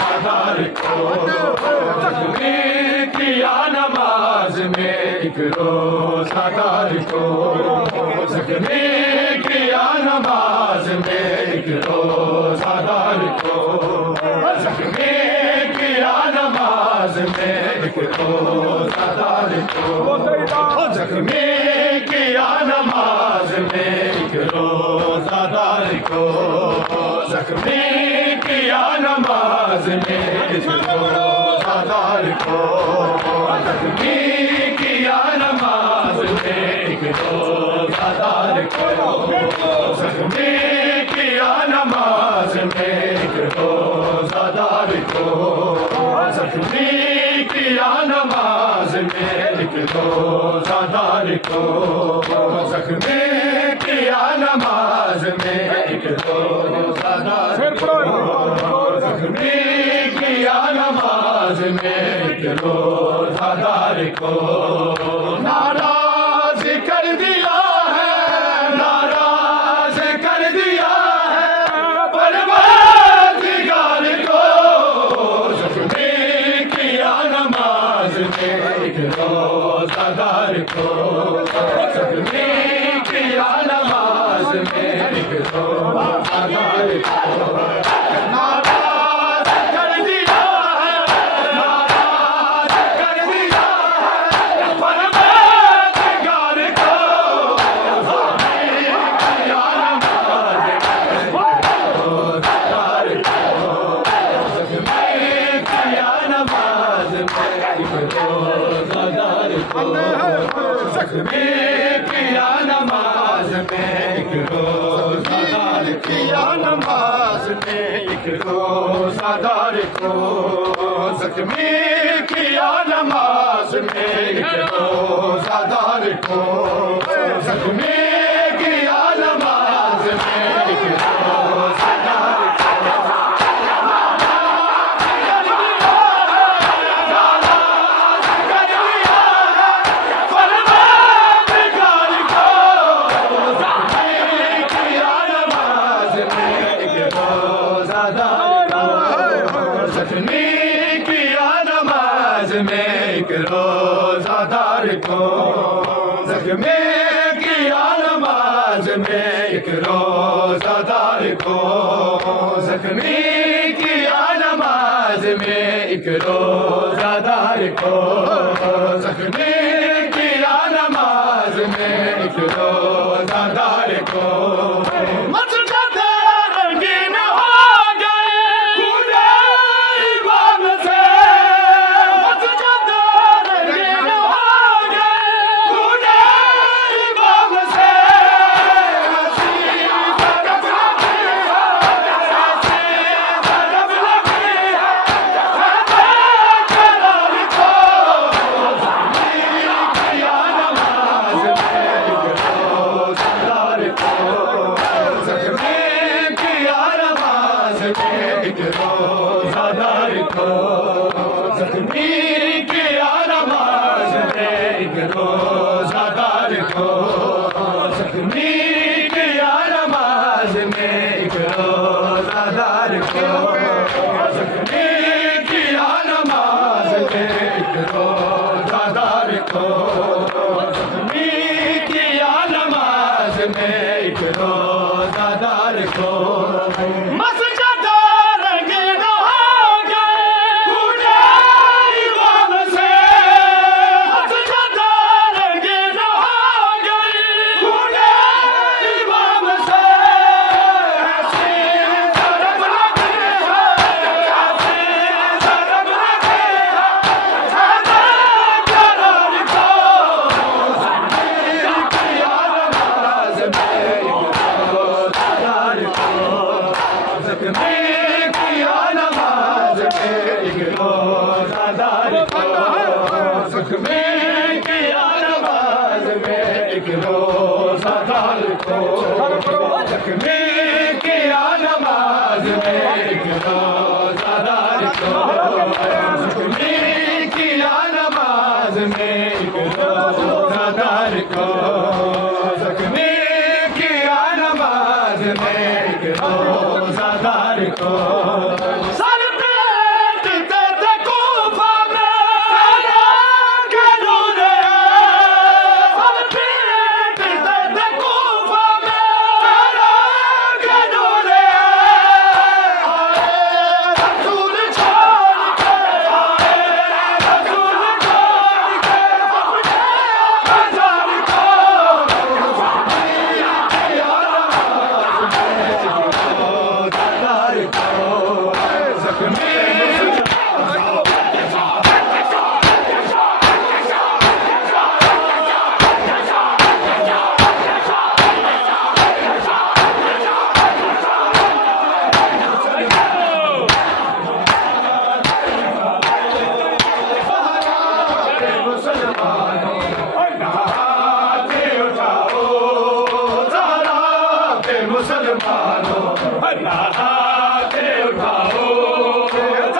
रोज़ादार को ज़ख्मी किया नमाज में एक रोज़ादार को ज़ख्मी किया नमाज में एक रोज़ादार को ज़ख्मी किया नमाज में एक रोज़ादार को ज़ख्मी किया नमाज में एक रोज़ादार को ज़ख्मी किया नमाज में एक रोज़ादार को ज़ख्मी किया नमाज में एक रोज़ादार को ज़ख्मी किया नमाज में एक रोज़ादार को ज़ख्मी किया नमाज में एक रोज़ादार को ज़ख्मी किया नमाज में एक रोज़ादार को नाराज कर दिया है, नाराज कर दिया है परवरदिगार को ज़ख्मी किया नमाज में एक रोज़ादार को ज़ख्मी किया नमाज में एक रोज़ादार को ज़ख्मी किया नमाज में एक रोज़ादार किया नमाज में एक रोज़ादार को ज़ख्मी किया नमाज में एक रोज़ादार को ज़ख्मी किया नमाज में एक रोज़ादार ज़ख्मी किया नमाज में एक रोज़ादार को ज़ख्मी किया नमाज में एक रोज़ादार को ज़ख्मी किया नमाज में एक रोज़ादार को ज़ख्मी किया नमाज में एक रोज़ादार को ज़ख्मी किया नमाज में एक रोज़ादार को ज़ख्मी किया नमाज में एक रोज़ादार को ज़ख्मी किया नमाज में एक रोज़ादार को ज़ख्मी किया नमाज में एक रोज़ादार को ज़ख्मी किया नमाज में एक रोज़ादार रोजादार को जख्मी किया नमाज में, एक रोजादार को जख्मी किया नमाज में, एक रोजादार को जख्मी किया नमाज में, एक रोजादार को मुसलमानों हाथे उठाओ,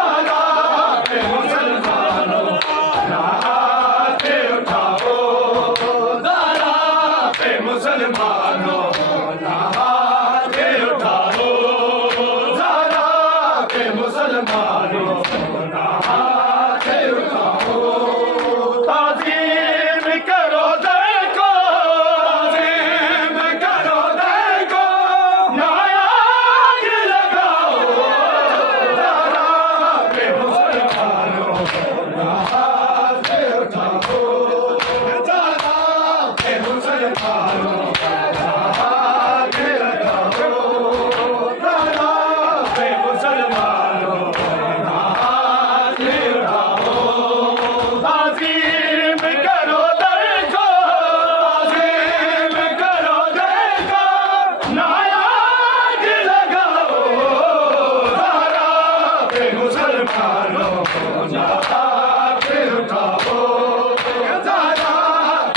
ज़रा के मुसलमानों हाथे उठाओ, ज़रा के मुसलमानों हाथे उठाओ, ज़रा के मुसलमानों हाथे उठाओ। ताज़ीम करो देखो, ताज़ीम करो देखो, नायाज लगाओ, ज़रा के मुसलमानों हाथे उठाओ, ज़रा के मुसलमानों हाथे लगाओ, ज़रा के मुसलमानों हाथे उठाओ। ताज़ीम करो देखो, ताज़ीम करो देखो, नायाज लगाओ, ज़रा के मुसलमानों हाथे उठाओ, ज़रा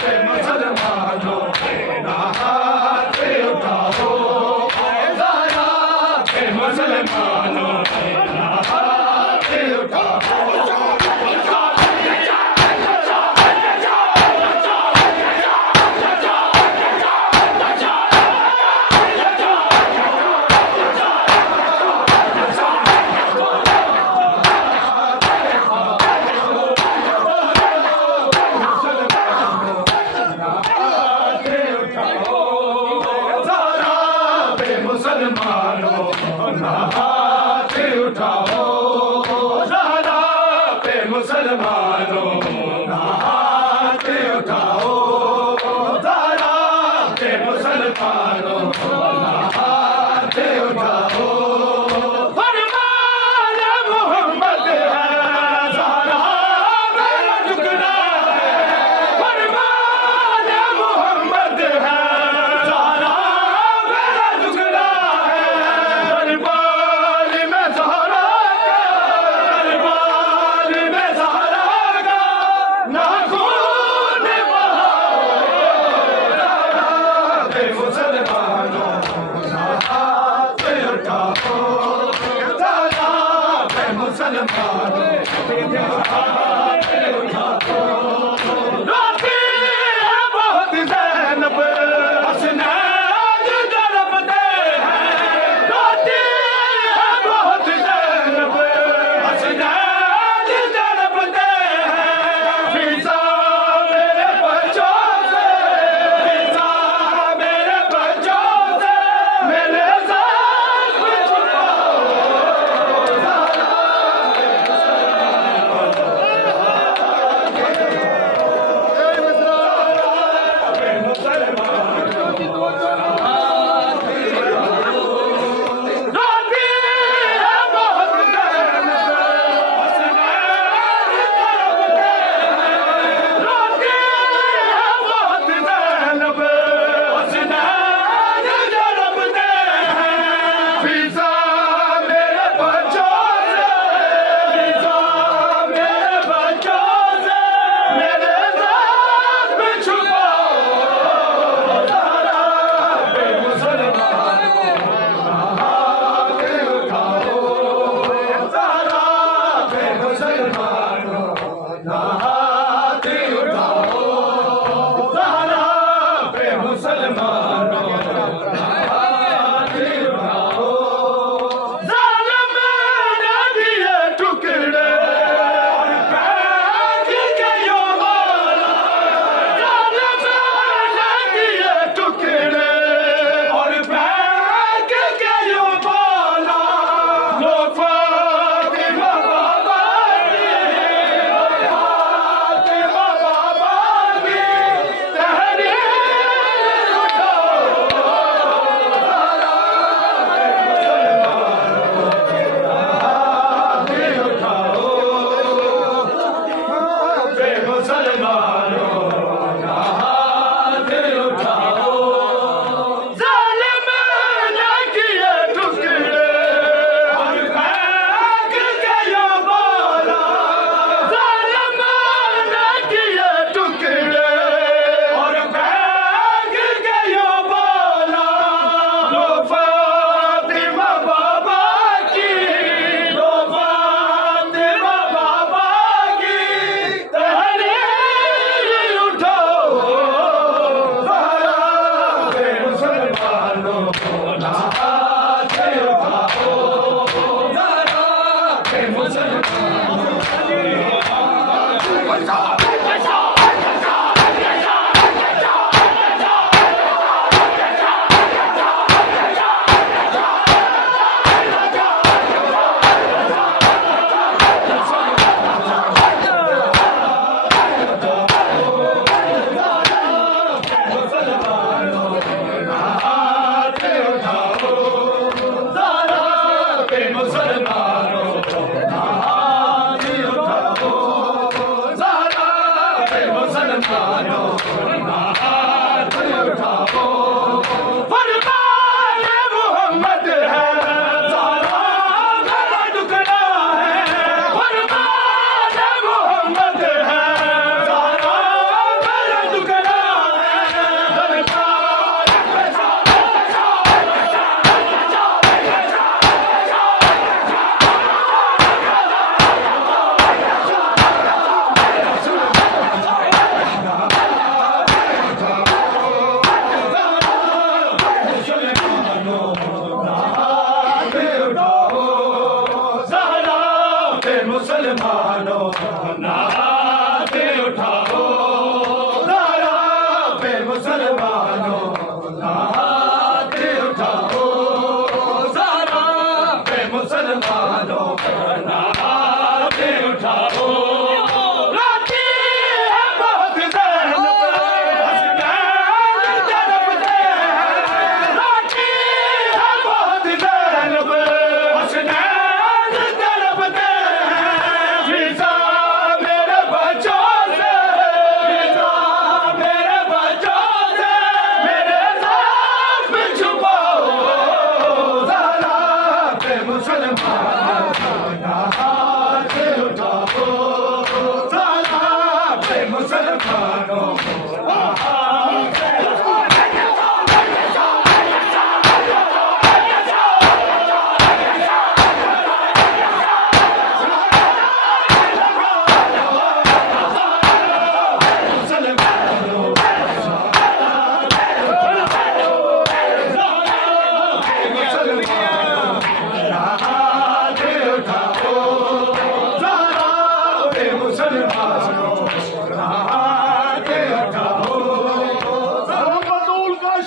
के मुसलमानों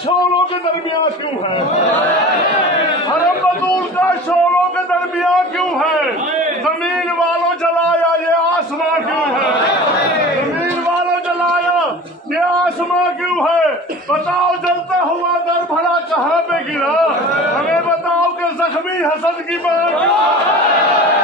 शोलों के दरमियान क्यों है? हरम बतूल का शोलों के दरमियान क्यों है? जमीन वालों जलाया ये आसमां क्यों है? जमीन वालों जलाया ये आसमां क्यों है? बताओ जलता हुआ दर भला कहाँ पे गिरा? हमें बताओ कि जख्मी हसन की बात क्यों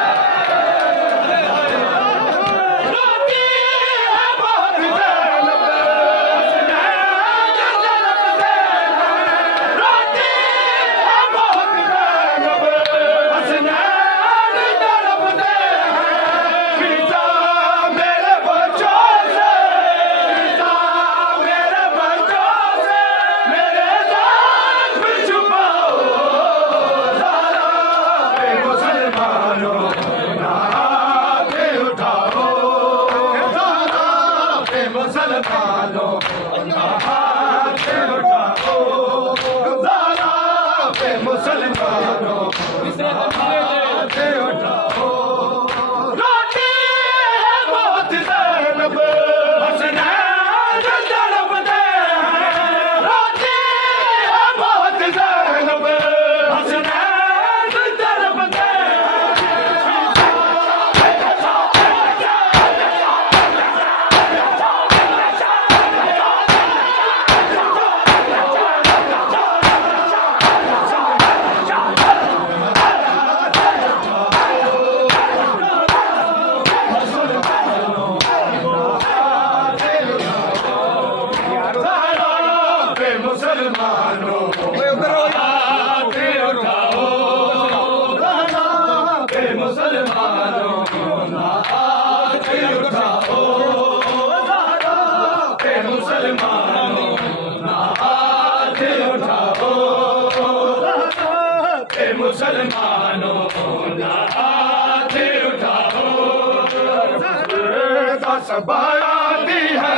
सबायाती है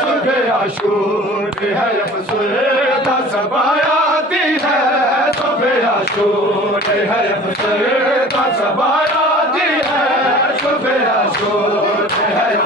सुबह आशूर है अफसरदा सबायाती है सुबह आशूर है अफसरदा सबायाती है सुबह आशूर है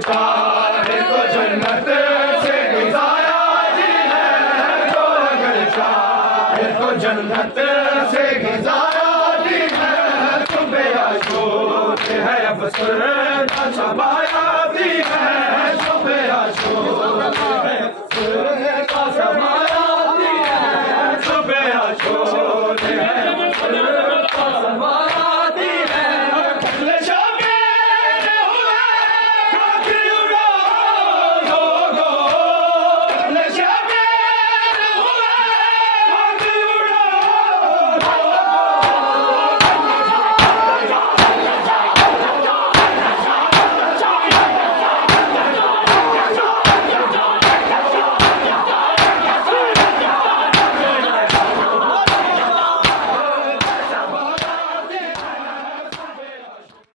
चाहे तो जन्नत से गिजाया जी है, जो अगर चाहे तो जन्नत से गिजाया जी है। सुबह आशूर है अफसर का छबाया भी है, सुबह आशूर है अफसर का छबाया